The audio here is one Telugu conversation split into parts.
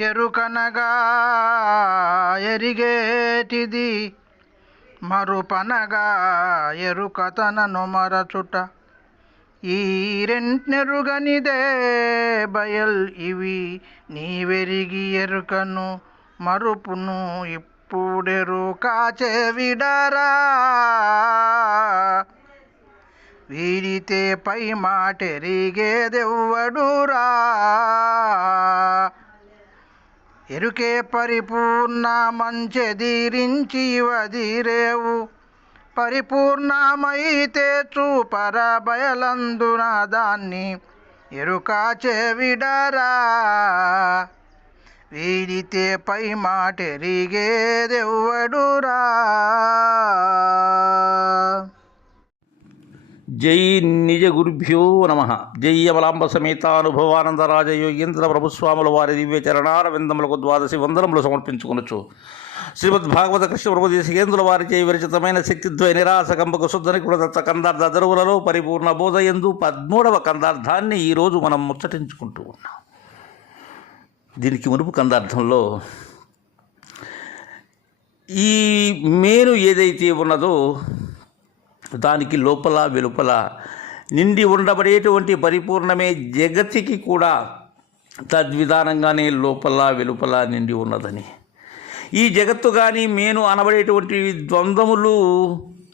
ఎరుకనగా ఎరిగేటిది మరుపనగా ఎరుకతనను మరచుట. ఈ రెంట్నెరుగనిదే బయల్ ఇవి నీవెరిగి ఎరుకను మరుపును ఇప్పుడెరుకాచే విడరా. వీడితే పై మాటెరిగేదెవ్వడురా. ఎరుకే పరిపూర్ణ మంచెదిరించి వదిరేవు పరిపూర్ణమైతే చూపర బయలందున దాన్ని ఎరుకా చెవిడరా. వీడితే పై మాటెరిగేదెవ్వడురా. జై నిజ గురుభ్యో నమ. జై అమలాంబ సమేతానుభవానందరాజ యోగేంద్ర ప్రభుస్వాముల వారి దివ్య చరణార విందములకు ద్వాదశి వందనములు సమర్పించుకొనొచ్చు శ్రీమద్ భాగవత కృష్ణ ప్రభుదేశికేంద్రుల వారి చేయి విరచితమైన శక్తిద్వయ నిరాసకంబకు శుద్ధని కులదత్త కందార్థ దరువులలో పరిపూర్ణ బోధ ఎందు పద్మూడవ కందార్థాన్ని ఈరోజు మనం ముచ్చటించుకుంటూ ఉన్నాం. దీనికి మునుపు కందార్థంలో ఈ మేను ఏదైతే ఉన్నదో దానికి లోపల వెలుపల నిండి ఉండబడేటువంటి పరిపూర్ణమే జగతికి కూడా తద్విధానంగానే లోపల వెలుపల నిండి ఉన్నదని. ఈ జగత్తు కానీ మేను అనబడేటువంటి ద్వంద్వములు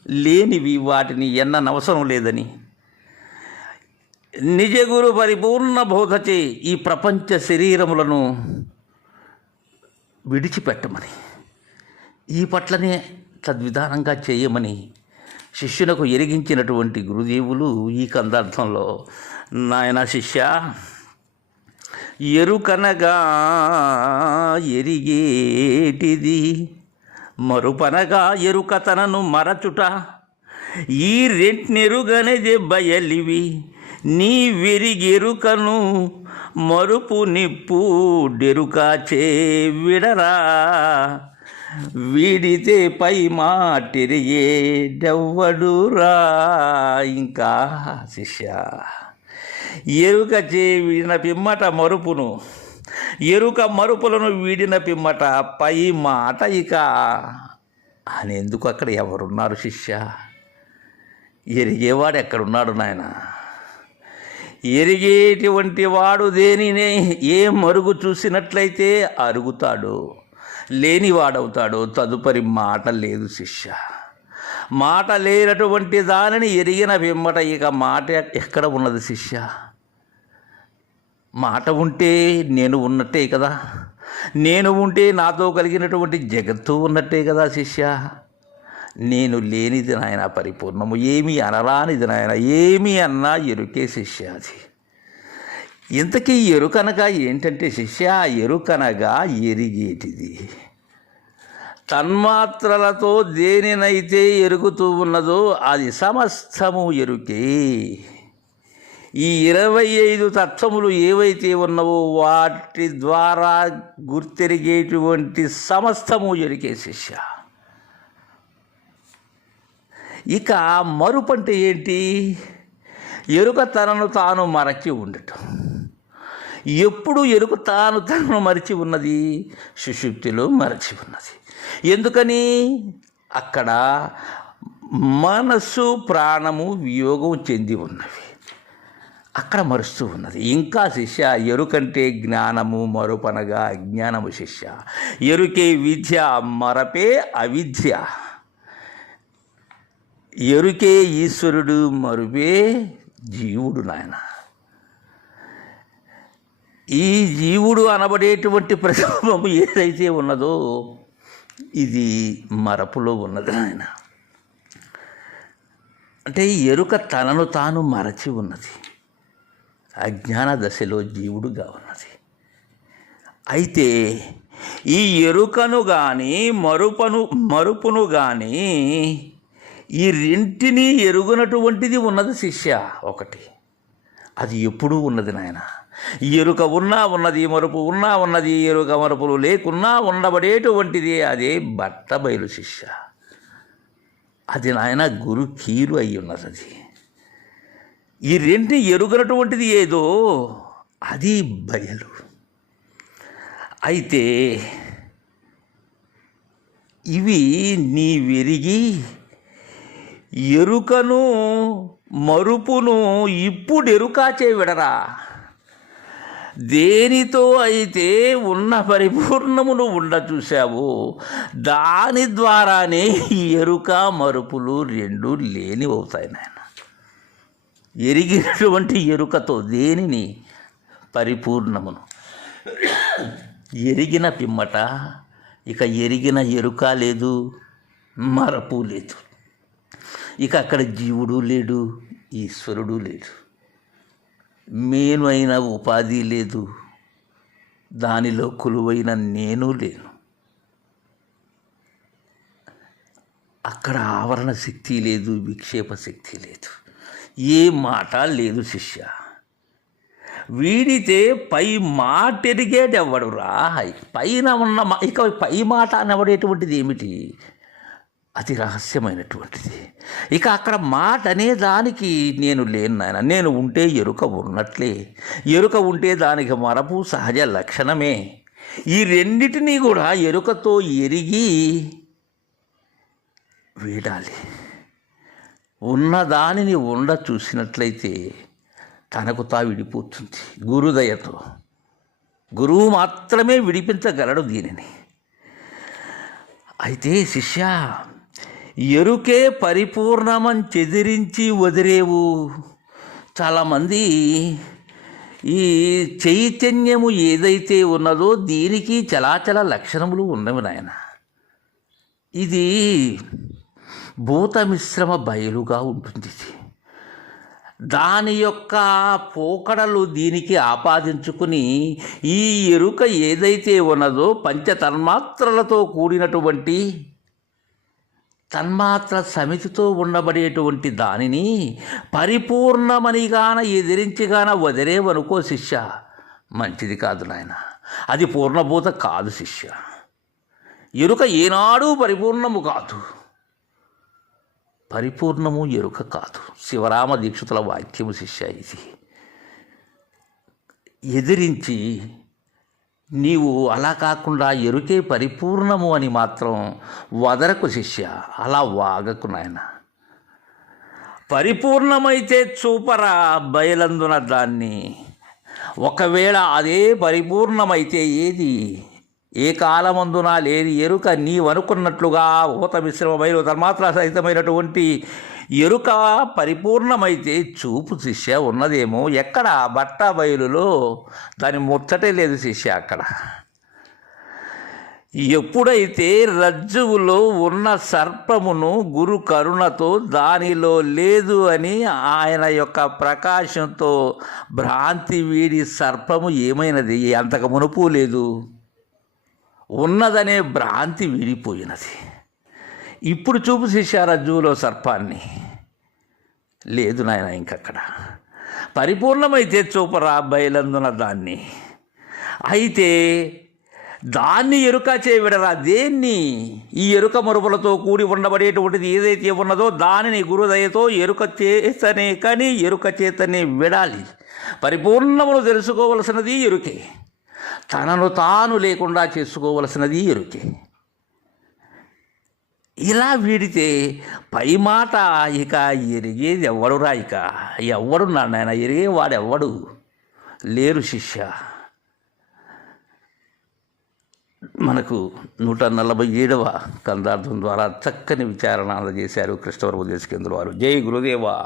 లేనివి వాటిని ఎన్ననవసరం లేదని. నిజగురు పరిపూర్ణ బోధచే ఈ ప్రపంచ శరీరములను విడిచిపెట్టమని. ఈ పట్లనే తద్విధానంగా చేయమని శిష్యునకు ఎరిగించినటువంటి గురుదేవులు ఈ కందార్థంలో. నాయన శిష్య ఎరుకనగా ఎరిగేటిది. మరుపనగా ఎరుకతనను మరచుట. ఈ రెంట్నెరుగనేది బయలివి నీ వెరిగెరుకను మరుపు నిప్పు డెరుకాచే విడరా. వీడితే పై మాటిరిగే డెవ్వడురా ఇంకా శిష్య ఎరుక చే వీడిన పిమ్మట మరుపును ఎరుక మరుపులను వీడిన పిమ్మట పై మాట ఇక. అనేందుకు అక్కడ ఎవరున్నారు శిష్య? ఎరిగేవాడు ఎక్కడున్నాడు నాయన? ఎరిగేటువంటి వాడు దేనినే? ఏ మరుగు చూసినట్లయితే అరుగుతాడు. లేనివాడవుతాడో తదుపరి మాట లేదు శిష్య. మాట లేనటువంటి దానిని ఎరిగిన వెంబట ఇక మాట ఎక్కడ ఉన్నది శిష్య? మాట ఉంటే నేను ఉన్నట్టే కదా? నేను ఉంటే నాతో కలిగినటువంటి జగత్తు ఉన్నట్టే కదా శిష్య? నేను లేనిది నాయన పరిపూర్ణము ఏమీ అనరానిది నాయన ఏమీ అన్నా ఎరుకే శిష్య అది ఇంతకీ ఎరుకనగా ఏంటంటే శిష్య ఎరుకనగా ఎరిగేటిది. తన్మాత్రలతో దేనినైతే ఎరుగుతూ ఉన్నదో అది సమస్తము ఎరుకే. ఈ ఇరవై ఐదు తత్వములు ఏవైతే ఉన్నవో వాటి ద్వారా గుర్తెరిగేటువంటి సమస్తము ఎరికే శిష్య. ఇక మరుపంటే ఏంటి? ఎరుక తనను తాను మరచి ఉండటం. ఎప్పుడు ఎరుక తాను తనను మరిచి ఉన్నది సుషుప్తిలో మరచి ఉన్నది. ఎందుకని? అక్కడ మనస్సు ప్రాణము వియోగం చెంది ఉన్నవి. అక్కడ మరుస్తూ ఉన్నది. ఇంకా శిష్య ఎరుకంటే జ్ఞానము మరుపనగా అజ్ఞానము శిష్య. ఎరుకే విద్య మరపే అవిద్య. ఎరుకే ఈశ్వరుడు మరుపే జీవుడు నాయన. ఈ జీవుడు అనబడేటువంటి ప్రతిబింబము ఏదైతే ఉన్నదో ఇది మరపులో ఉన్నది నాయన. అంటే ఎరుక తనను తాను మరచి ఉన్నది. అజ్ఞాన దశలో జీవుడుగా ఉన్నది. అయితే ఈ ఎరుకను కానీ మరుపను మరుపును కానీ ఈ రెంటిని ఎరుగునటువంటిది ఉన్నది శిష్య ఒకటి. అది ఎప్పుడూ ఉన్నది నాయన. ఎరుక ఉన్నా ఉన్నది మరుపు ఉన్నా ఉన్నది ఎరుక మరుపులు లేకున్నా ఉండబడేటువంటిది అదే బట్ట బయలు శిష్య. అది నాయన గురు కీరు అయి ఉన్నది అది. ఈ రెంటి ఎరుగనటువంటిది ఏదో అది బయలు. అయితే ఇవి నీ వెరిగి ఎరుకను మరుపును ఇప్పుడు ఎరుకాచే విడరా? దేనితో అయితే ఉన్న పరిపూర్ణమును ఉండ చూశావు దాని ద్వారానే ఈ ఎరుక మరుపులు రెండు లేని అవుతాయి నాయన. ఎరిగినటువంటి ఎరుకతో దేనిని? పరిపూర్ణమును. ఎరిగిన పిమ్మట ఇక ఎరిగిన ఎరుక లేదు మరపు లేదు. ఇక అక్కడ జీవుడు లేడు ఈశ్వరుడు లేడు. మేను అయిన ఉపాధి లేదు. దానిలో కొలువైన నేను లేను. అక్కడ ఆవరణ శక్తి లేదు విక్షేప శక్తి లేదు. ఏ మాట లేదు శిష్య. వీడితే పై మాట ఎరిగేటెవ్వడురా పైన ఉన్న మా- ఇక పై మాట అనబడేటువంటిది ఏమిటి? అతి రహస్యమైనటువంటిది. ఇక అక్కడ మాట అనే దానికి నేను లేను నాయన. నేను ఉంటే ఎరుక ఉన్నట్లే. ఎరుక ఉంటే దానికి మరపు సహజ లక్షణమే. ఈ రెండిటినీ కూడా ఎరుకతో ఎరిగి వీడాలి. ఉన్న దానిని ఉండ చూసినట్లయితే తనకు తా విడిపోతుంది. గురుదయతో. గురువు మాత్రమే విడిపించగలడు దీనిని. అయితే శిష్య ఎరుకే పరిపూర్ణమని చెదిరించి వదిలేవు. చాలామంది ఈ చైతన్యము ఏదైతే ఉన్నదో దీనికి చలాచల లక్షణములు ఉన్నవి నాయన. ఇది భూత మిశ్రమ బయలుగా ఉంటుంది. దాని యొక్క పోకడలు దీనికి ఆపాదించుకుని ఈ ఎరుక ఏదైతే ఉన్నదో పంచతన్మాత్రలతో కూడినటువంటి తన్మాత్ర సమితితో ఉండబడేటువంటి దానిని పరిపూర్ణమనిగాన ఎదిరించిగాన వదిలేవనుకో శిష్య. మంచిది కాదు నాయన. అది పూర్ణభూత కాదు శిష్య. ఎరుక ఏనాడు పరిపూర్ణము కాదు. పరిపూర్ణము ఎరుక కాదు. శివరామ దీక్షితుల వాక్యము శిష్య ఇది. ఎదిరించి నీవు అలా కాకుండా ఎరుకే పరిపూర్ణము అని మాత్రం వదరకు శిష్య అలా వాగకు నాయన. పరిపూర్ణమైతే చూపరా బయలందున దాన్ని. ఒకవేళ అదే పరిపూర్ణమైతే ఏది? ఏ కాలమందున లేని ఎరుక నీవనుకున్నట్లుగా ఊత మిశ్రమ బయలు తన్మాత్ర సహితమైనటువంటి ఎరుక పరిపూర్ణమైతే చూపు శిష్య ఉన్నదేమో. ఎక్కడ? బట్ట బయలులో. దాని ముచ్చటే లేదు శిష్య అక్కడ. ఎప్పుడైతే రజ్జువులో ఉన్న సర్పమును గురు కరుణతో దానిలో లేదు అని ఆయన యొక్క ప్రకాశంతో భ్రాంతి వీడి సర్పము ఏమైనది? అంతకు మునుపు లేదు. ఉన్నదనే భ్రాంతి వీడిపోయినది. ఇప్పుడు చూపు చేశారా జూలో సర్పాన్ని. లేదు నాయన ఇంకక్కడ. పరిపూర్ణమైతే చూపరా బయలందున దాన్ని. అయితే దాన్ని ఎరుక చేయవిడరా దేన్ని? ఈ ఎరుక మరుపులతో కూడి ఉండబడేటువంటిది ఏదైతే ఉన్నదో దానిని గురుదయతో ఎరుక చేతనే కానీ ఎరుక చేతనే విడాలి. పరిపూర్ణమును తెలుసుకోవలసినది ఎరుకే. తనను తాను లేకుండా చేసుకోవలసినది ఎరుకే. ఇలా వీడితే పై మాట ఇక ఎరిగేది ఎవడురా ఇక? ఎవడు నాయన? ఎరిగేవాడు ఎవడు లేరు శిష్య. మనకు నూట నలభై ఏడవ కందార్థం ద్వారా చక్కని విచారణ అందజేశారు కృష్ణవరపు దేశకేంద్ర వారు జై గురుదేవా.